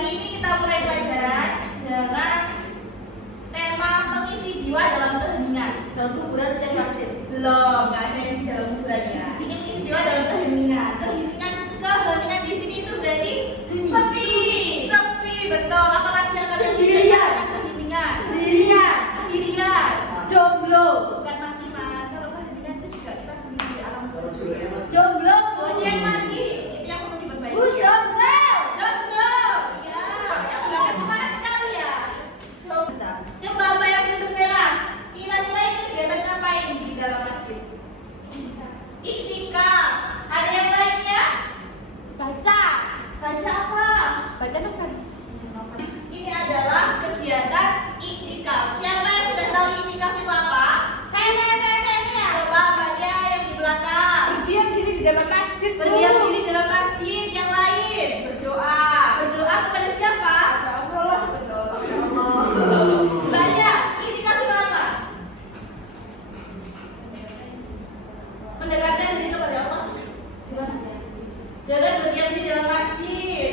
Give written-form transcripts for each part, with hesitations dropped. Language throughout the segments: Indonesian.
hari ini kita mulai pelajaran dengan tema mengisi jiwa dalam keheningan. Dalam kuburan tiap vaksin. Belum, nggak ada yang dalam kuburan ya. Ini mengisi jiwa dalam keheningan. Keheningan di sini itu berarti sepi, betul. Apalagi yang kalian Sendirian. Keheningan. Sendirian. Jomblo. Bukan mati mas. Kalau keheningan itu juga kita sendiri di alam kubur. Jomblo. Oh, yang mati itu yang perlu diperbaiki. Jomblo. Jomblo, ya, yang belakang semangat sekali ya. Coba apa yang berhidung merah? Kira-kira ini kegiatan ngapain di dalam masjid? Iktikaf. Ada yang lainnya? Baca apa? Baca novel. Ini adalah kegiatan iktikaf. Siapa yang sudah tahu iktikaf itu apa? Coba Mbaknya yang di belakang. Berdiam diri di dalam masjid. Berdiam diri dalam masjid. Yang lain berdoa kepada siapa? Allah. Mbaknya, iktikaf itu apa? Mendekatkan diri kepada Allah. Jangan berdiam diri dalam masjid.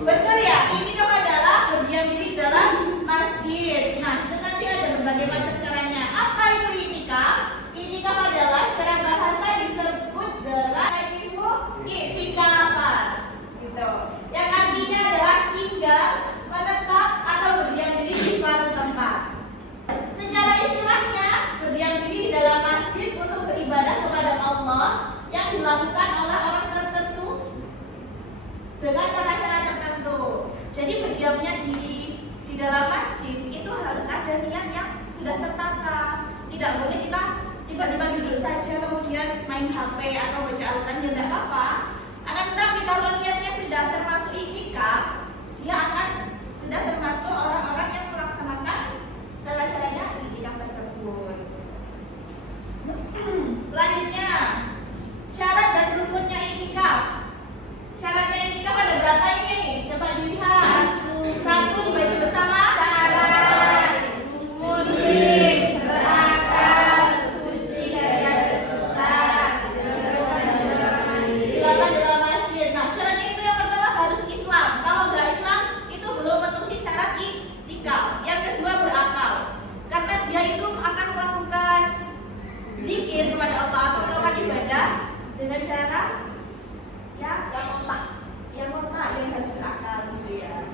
Betul ya? Iktikaf adalah berdiam diri dalam masjid. Nah, itu nanti ada berbagai macam caranya. Apa itu iktikaf? Iktikaf adalah secara bahasa disebut dengan iktikafan. Gitu. Yang artinya adalah tinggal, menetap atau berdiam diri di suatu tempat. Secara istilahnya, berdiam diri di dalam masjid untuk beribadah kepada Allah yang dilakukan oleh orang tertentu dengan tata cara tertentu. Jadi berdiamnya di dalam masjid itu harus ada niat yang sudah tertata. Tidak boleh kita tiba-tiba duduk saja kemudian main HP atau baca Al-Quran, ya tidak apa-apa. Akan tetapi kalau niatnya sudah termasuk iktikaf, dia akan sudah termasuk orang-orang yang melaksanakan tata caranya iktikaf tersebut. Selanjutnya, syarat dan rukunnya iktikaf. Syaratnya iktikaf ada berapa ini? Coba dilihat. Satu dibaca bersama. Muslim berakal suci dari hadas besar. Dilakukan dalam masjid. Nah, syaratnya itu yang pertama harus Islam. Kalau nggak Islam, itu belum memenuhi syarat iktikaf. Yang kedua berakal, karena dia itu akan melakukan zikir kepada Allah atau melakukan ibadah dengan cara yang otak yang harus berakal gitu ya.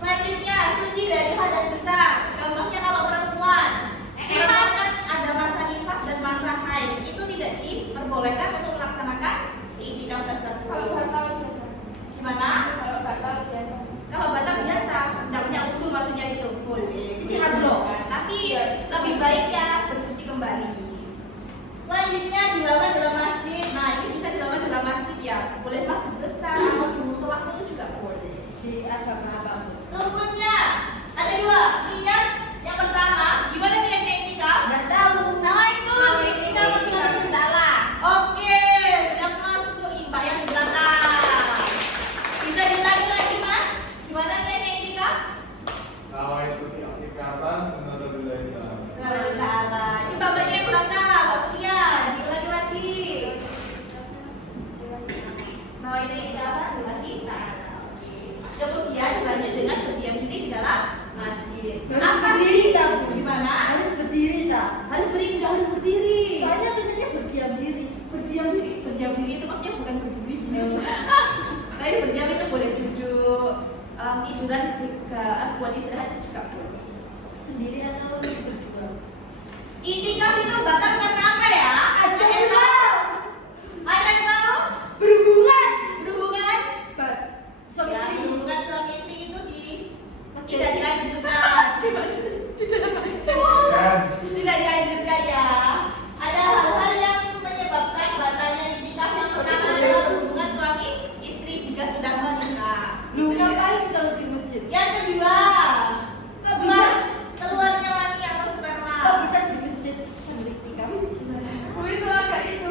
Selanjutnya suci dari hadas besar. Contohnya kalau perempuan kan ada masa nifas dan masa haid, itu tidak diperbolehkan untuk melaksanakan iktikaf tersebut. Gimana? Kalau batal biasa, tidak punya wudu maksudnya itu boleh. Tapi lebih baik ya bersuci kembali. Selanjutnya dilakukan dalam masjid. Nah, ini bisa dilakukan dalam masjid ya. Boleh masjid besar atau di musola itu juga boleh. Di agama apa? Rukunnya ada dua. Niat yang pertama, gimana niatnya iktikaf? Nggak tahu. Nah, itu iktikaf maksudnya kendala. Oke, yang langsung tuh Mbak yang di belakang. Bisa diulangi lagi Mas? Gimana niatnya iktikaf? Kalau itu iktikafan senadabillahi ta'ala. Coba Mbaknya yang belakang, Mbak Mutia, diulangi lagi. Nah, ini iktikafan diulangi. Kemudian dilanjut dengan berdiam diri di dalam masjid. Apa sih? Gimana? Harus berdiri tak? Harus berdiri, nggak harus berdiri. Soalnya tulisannya berdiam diri. Berdiam diri itu maksudnya bukan berdiri. Tapi berdiam itu boleh duduk, tiduran juga, buat istirahat itu juga boleh. Sendiri atau berdua? Iktikaf itu batal karena apa ya? Astagfirullah. Ada yang tahu? Berhubungan. Berhubungan? Suami Ya, istri. berhubungan suami istri itu tidak dianjurkan. Tidak dianjurkan ya. Ada hal-hal yang menyebabkan batalnya iktikaf. Yang pertama adalah hubungan suami istri jika sudah menikah. Lu ngapain kalau di masjid? Yang kedua, Kok bisa? keluarnya mani atau sperma. Kok bisa di masjid sambil iktikaf? Itu agak itu.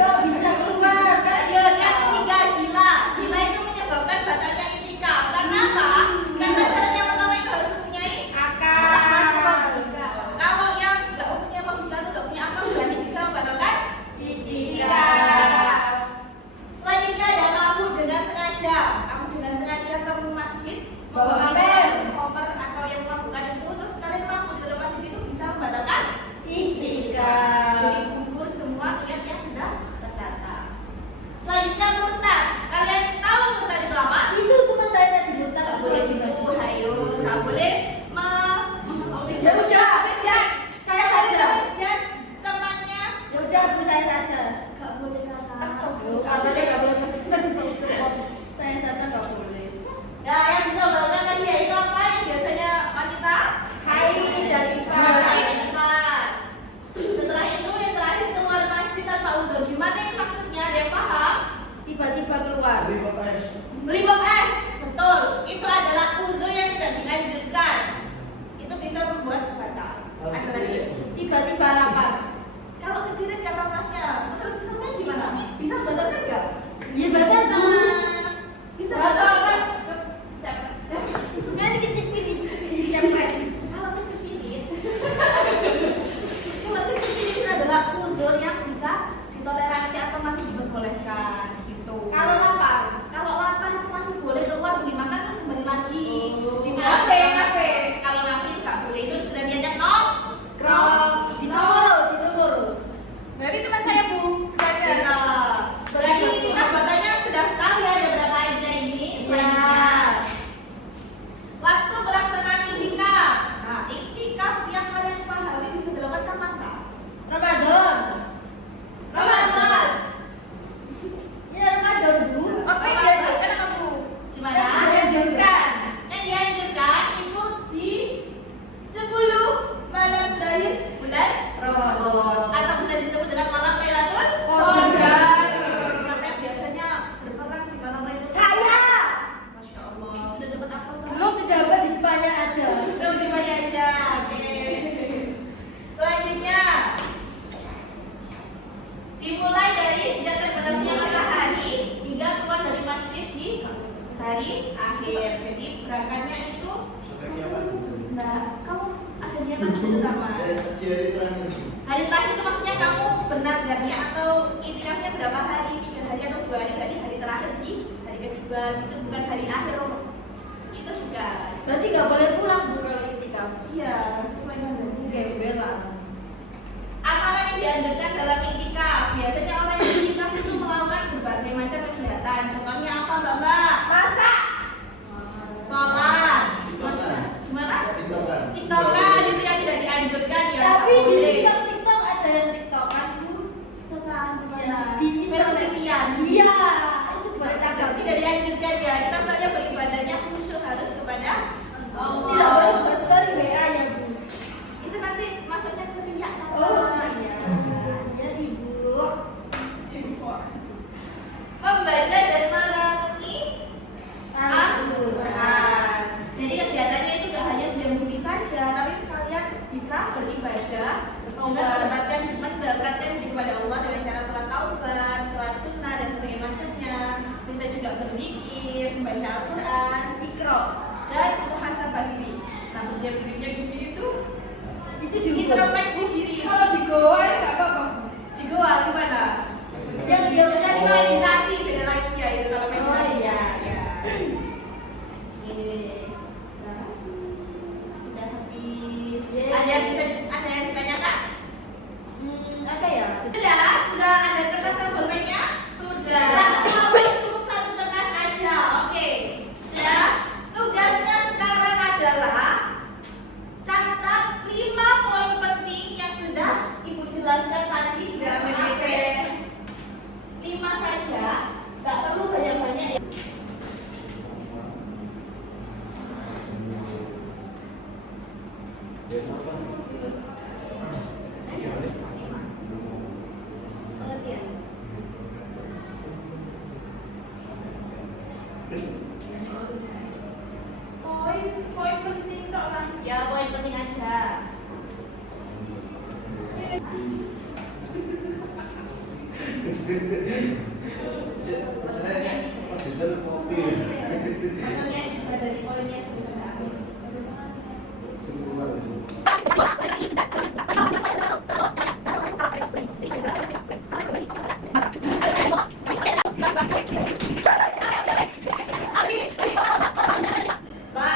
Kok bisa keluar? Lanjut, yang ketiga gila. Gila itu menyebabkan batalnya iktikaf. Karena apa? Karena syarat yang pertama itu harus mempunyai Akal. Kalau yang nggak punya logika itu nggak punya akal berarti bisa membatalkan Iktikaf. Selanjutnya ada kamu dengan sengaja ke masjid Bawa koper atau yang melakukan itu, terus kalian mampu di dalam masjid itu bisa membatalkan Iktikaf. jadi gugur semua niat yang sudah terdata. Selanjutnya murtad. Kalian tahu murtad itu apa? Itu teman saya tadi murtad. Gak boleh gitu, hayo, gak boleh Ngejudge. Saya saja. ngejudge temannya. Ya udah Bu, saya saja. Gak boleh kakak. Nggak boleh, nggak boleh. Saya saja nggak boleh. Ya, yang bisa membatalkan tadi yaitu apa yang biasanya wanita? Haid dan nifas. Haid dan nifas. Setelah itu yang terakhir keluar masjid tanpa udhu. Gimana ini maksudnya? Ada yang paham? Tiba-tiba keluar. Beli box es, betul. Itu adalah uzur yang tidak dianjurkan. Itu bisa membuat batal. Ada lagi? Tiba-tiba lapar. Kalau kecilin kata masnya, menurut sampean gimana? Bisa membatalkan nggak? Ya batal Bu. Bisa Batal membatalkan. Ini kecil ini. Cepet. Kalau kecilin, kalau kecilin adalah uzur yang bisa ditoleransi atau masih diperbolehkan gitu. Kalau lapar. Kalau lapar itu masih boleh keluar beli makan terus kembali lagi. Oh. Di kafe. Kalau ngapain nggak boleh, itu sudah diajak Krop. Ditunggu. Berarti teman saya Bu, sudah ada. Berarti kita batanya sudah tahu ya ada berapa aja ini. Selanjutnya, waktu pelaksanaan iktikaf. Nah, iktikaf yang kalian pahami bisa dilakukan kapan kak? Ramadan. Ramadan. Ini Ramadan Bu. Apa yang dianjurkan apa Bu? Gimana? Dianjurkan. Yang dianjurkan itu di 10 malam terakhir bulan Ramadan. atau bisa disebut dengan malam Lailatul Qadar. Sampai biasanya berperang di malam Lailatul Saya. Masya Allah, sudah dapat apa? Belum dapat di depannya aja. Belum dimana aja. Oke. Selanjutnya dimulai dari sejak terbenamnya matahari hingga keluar dari masjid di hari akhir. Jadi berangkatnya itu nah, kamu ada niatan itu apa? Hari terakhir itu maksudnya kamu benar niatnya atau itikafnya berapa hari? 3 hari atau 2 hari? Berarti hari terakhir di hari kedua itu bukan hari akhir. Itu sudah. Berarti nggak boleh pulang Bu kalau itikaf. Iya, sesuai dengan Gembel lah. amalan yang dianjurkan dalam itikaf. Biasanya orang yang itikaf itu melakukan berbagai macam kegiatan. Contohnya apa, Mbak? Masak. Sholat. Gimana? TikTokan itu yang tidak dianjurkan ya. Tapi nggak di boleh. TikTok ada yang TikTokan Bu. TikTokan gimana? Di Velositian. Iya, itu boleh tangkap. Tidak dianjurkan ya. Kita saja beribadahnya khusyuk harus kepada Allah. Tidak boleh buat story WA ya Bu. Itu nanti masuknya ke riak. Oh iya. Iya Ibu. Membaca dan merenungi Al-Quran. Jadi kegiatannya itu gak hanya diam diri saja, tapi kalian bisa beribadah mendekatkan diri kepada Allah dengan cara sholat taubat, sholat sunnah dan sebagainya macamnya. Bisa juga berzikir, membaca Al-Quran, Ikro. dan muhasabah diri. Nah, berdiam dirinya gini itu Itu juga. introspeksi diri. Kalau di goa ya nggak apa-apa. Di goa gimana? Yang dia mencari Meditasi beda lagi ya itu kalau Oh, meditasi iya. ya. Nah, sudah habis. Yeay. Ada yang ditanyakan? Apa ya? Sudah ada kertas sama pulpennya? Sudah. Cukup satu kertas aja. Oke. Sudah. Tugasnya sekarang adalah catat 5 poin penting yang sudah Ibu jelaskan tadi di dalam PPT. 5 saja, nggak perlu banyak-banyak ya. Pengertian. Poin penting tok kan. Ya, poin penting aja. Makanya juga dari poinnya sudah ambil. Baik.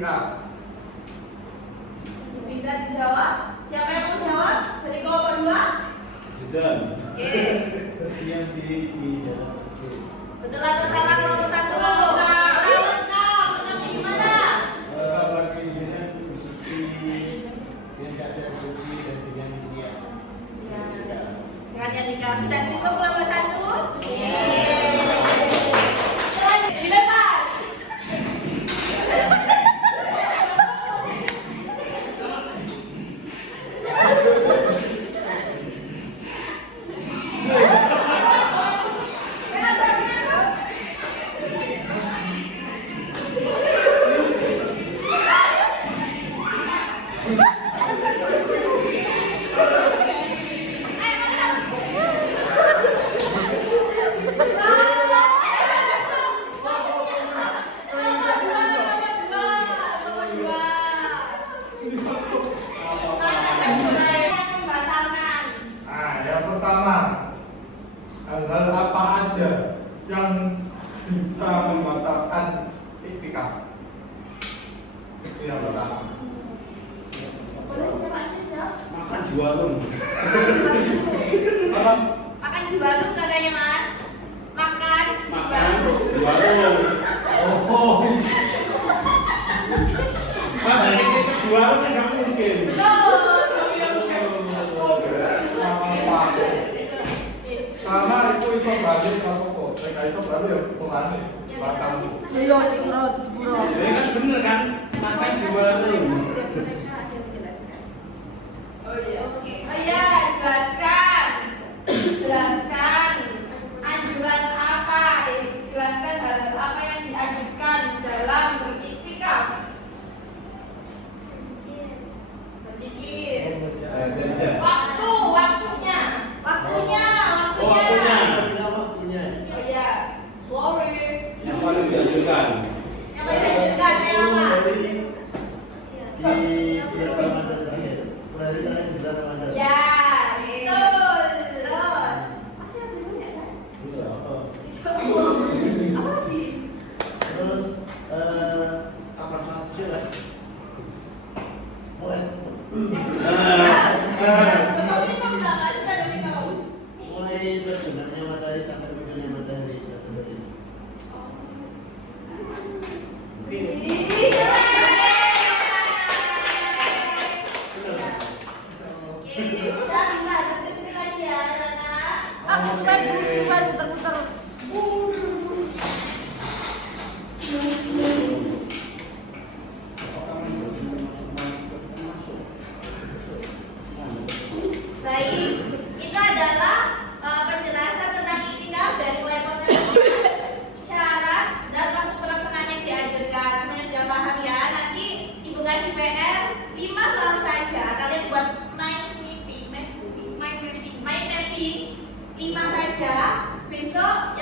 iktikaf. Bisa dijawab? Siapa yang mau jawab? Dari kelompok 2? Betul. Oke. Yang di dalam masjid. Betul atau salah kelompok 1? Lengkap. Lengkapnya gimana? Bagi yang bersuci, yang keadaan suci dan dengan niat. Dengan yang nikah. Sudah cukup kelompok 1? Yeay. Dilempar. Yang pertama, hal-hal apa aja yang bisa membatalkan iktikaf? Itu yang pertama. Makan di warung. Apa? Makan di warung katanya Mas. Makan Di warung. Oh, Mas, hari ini di warung kan nggak mungkin. karena itu balik atau kok? Mereka itu baru ya pulangnya batang. Iya, 10. Jadi kan bener kan? Makan di warung. Oh iya. Oh iya, jelaskan anjuran apa, jelaskan hal-hal apa yang dianjurkan dalam beriktikaf. Berpikir. Jajan. Waktunya. Waktunya. Oh, waktunya. Oh iya, sorry. Yang paling dianjurkan. Yang paling dianjurkan yang apa? Ya, betul. Terus. Masih ada banyak kan? Iya. Apa lagi? Kapan sholat silat? Kamu ini mau nggak? Masih ada yang mau? Mulai terbenamnya matahari sampai munculnya matahari. Oke, sudah bisa duduk di sini lagi ya, anak-anak. Putar-putar. Baik, itu adalah penjelasan tentang iktikaf dari mulai pengertian, syarat dan waktu pelaksanaan yang dianjurkan. Semuanya sudah paham ya? Nanti Ibu kasih PR 5 soal saja. Kalian buat main mapping 5 saja. Besok